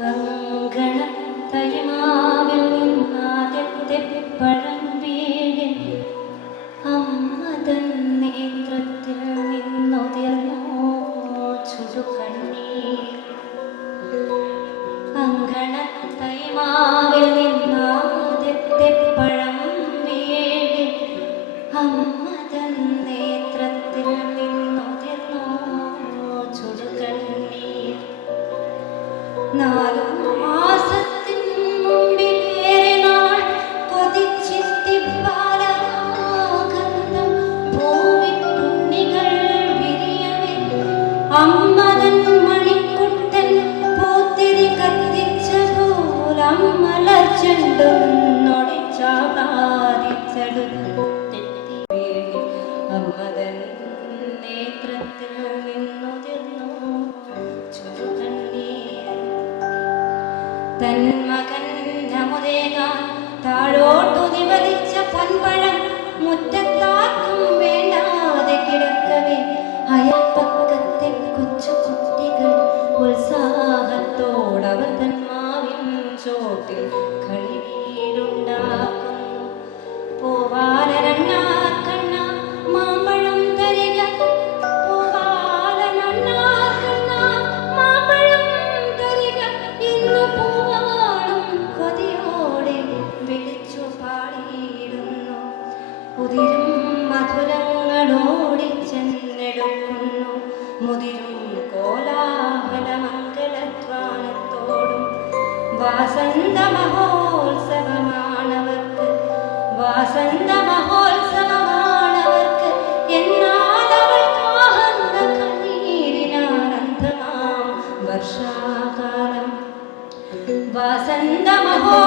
അങ്കണത്തൈമാവിൽ നിന്നാദ്യത്തെ പഴം വീഴി അമ്മ തൻ നേത്രത്തിൽ നിന്നുതിർന്നോ ചുടുകണ്ണീർ അങ്കണത്തൈമാവിൽ നിന്നാദ്യത്തെ പോലമ്മല ചെണ്ടുന്നൊടിച്ചാകാതിച്ചെടുത്തെത്തി അമ്മതൻ നേത്രത്തിൽ നിന്നുതിർന്നു ചുടുകണ്ണീർ തൻ മകൻ നമുതേകാൻ താഴോട്ടു നിവദിച്ച പൊൻപഴം മുറ്റത്താർക്കും വേണ്ടാതെ കിടക്കവേ അയൽപ്പക്കത്തെ കൊച്ചു കുട്ടികൾ ഉത്സാഹത്തോടവർ തൻ മാവിൻ ചോട്ടിൽ கோலாகலமங்கலத்வானத்தோடும் வாசந்த மகோத்சவமானவர்க்கு வாசந்த மகோத்சவமானவர்க்கு என்னால் அவள் காந்த கண்ணீரினால் அந்தமாம் வாசந்த மகோ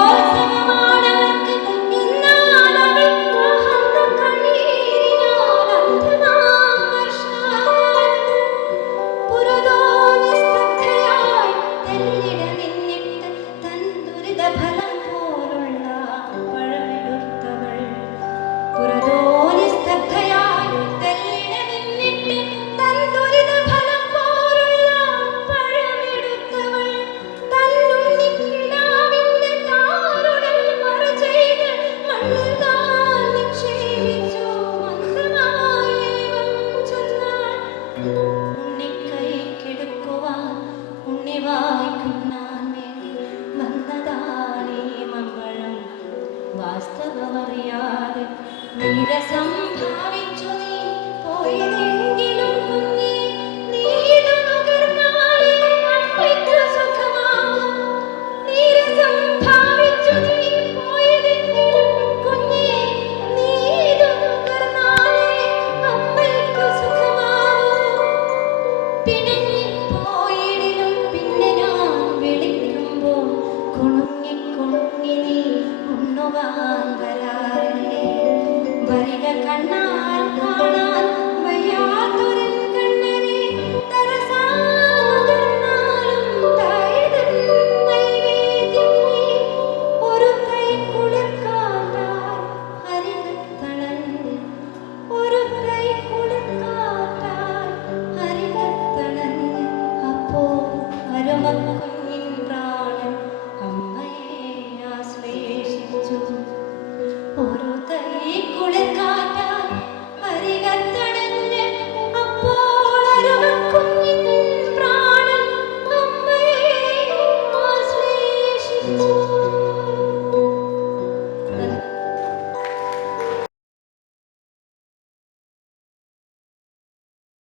വാസ്തവമറിയാതെ നീരസം ഭാവിച്ചു നീ പോയതെങ്കിലും കുഞ്ഞേ നീതു നുകർന്നാലേ അമ്മയ്ക്ക് സുഖമാവും. നീരസം ഭാവിച്ചു നീ പോയതെങ്കിലും സുഖമാവും. പിണങ്ങിപ്പോയിടിലും പിന്നെ ഞാൻ വിളിക്കുമ്പോൾ നീ வாங்கலாரே வருக கண்ணா